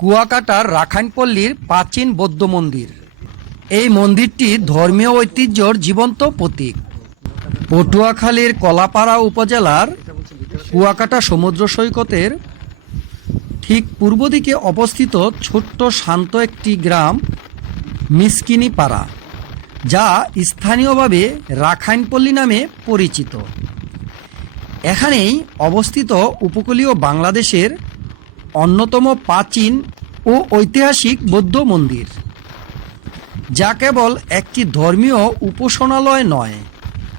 কুয়াকাটার রাখাইনপল্লীর প্রাচীন বৌদ্ধ মন্দির। এই মন্দিরটি ধর্মীয় ঐতিহ্যর জীবন্ত প্রতীক। পটুয়াখালীর কলাপাড়া উপজেলার কুয়াকাটা সমুদ্র সৈকতের ঠিক পূর্ব দিকে অবস্থিত ছোট্ট শান্ত একটি গ্রাম মিসকিনি পাড়া যা স্থানীয়ভাবে রাখাইনপল্লী নামে পরিচিত। এখানেই অবস্থিত উপকূলীয় বাংলাদেশের অন্যতম প্রাচীন ও ঐতিহাসিক বৌদ্ধ মন্দির, যা কেবল একটি ধর্মীয় উপাসনালয় নয়,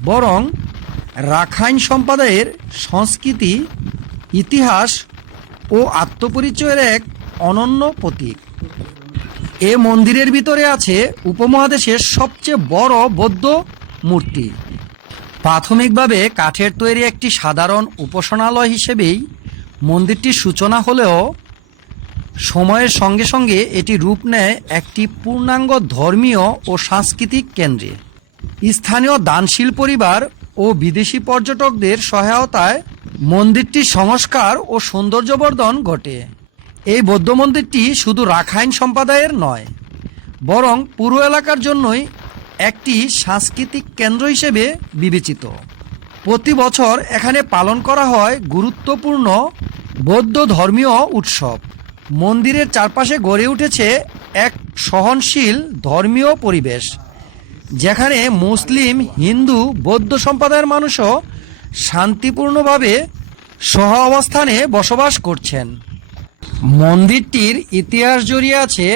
বরং রাখাইন সম্প্রদায়ের সংস্কৃতি, ইতিহাস ও আত্মপরিচয়ের এক অনন্য প্রতীক। এ মন্দিরের ভিতরে আছে উপমহাদেশের সবচেয়ে বড় বৌদ্ধ মূর্তি। প্রাথমিকভাবে কাঠের তৈরি একটি সাধারণ উপাসনালয় হিসেবেই মন্দিরটির সূচনা হলেও সময়ের সঙ্গে সঙ্গে এটি রূপ নেয় একটি পূর্ণাঙ্গ ধর্মীয় ও সাংস্কৃতিক কেন্দ্রে। স্থানীয় দানশীল পরিবার ও বিদেশি পর্যটকদের সহায়তায় মন্দিরটির সংস্কার ও সৌন্দর্যবর্ধন ঘটে। এই বৌদ্ধ মন্দিরটি শুধু রাখাইন সম্প্রদায়ের নয়, বরং পুরো এলাকার জন্যই একটি সাংস্কৃতিক কেন্দ্র হিসেবে বিবেচিত। প্রতি বছর এখানে পালন করা হয় গুরুত্বপূর্ণ বৌদ্ধ ধর্মীয় উৎসব। মন্দিরের চারপাশে গড়ে উঠেছে এক সহনশীল ধর্মীয় পরিবেশ, যেখানে মুসলিম, হিন্দু, বৌদ্ধ সম্প্রদায়ের মানুষও শান্তিপূর্ণভাবে সহ অবস্থানে বসবাস করছেন। মন্দিরটির ইতিহাস জড়িয়ে আছে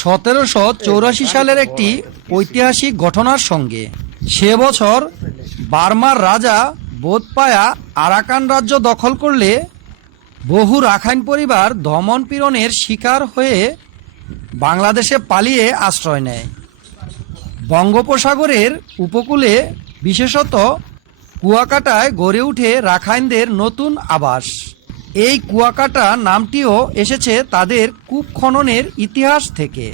সতেরোশো চৌরাশি সালের একটি ঐতিহাসিক ঘটনার সঙ্গে। সে বছর বার্মার রাজা বোধপায়া আরাকান রাজ্য দখল করলে বহু রাখাইন পরিবার দমন পীড়নের শিকার হয়ে বাংলাদেশে পালিয়ে আশ্রয় নেয়। বঙ্গোপসাগরের উপকূলে, বিশেষত কুয়াকাটায় গড়ে উঠে রাখাইনদের নতুন আবাস। এই কুয়াকাটা নামটিও এসেছে তাদের কূপ খননের ইতিহাস থেকে।